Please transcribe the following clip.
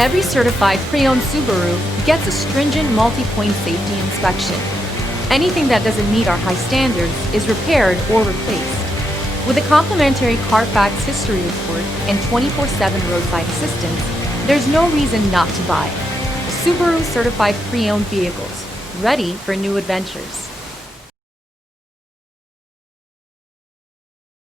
Every certified pre-owned Subaru gets a stringent multi-point safety inspection. Anything that doesn't meet our high standards is repaired or replaced. With a complimentary Carfax history report and 24/7 roadside assistance, there's no reason not to buy. Subaru certified pre-owned vehicles, ready for new adventures.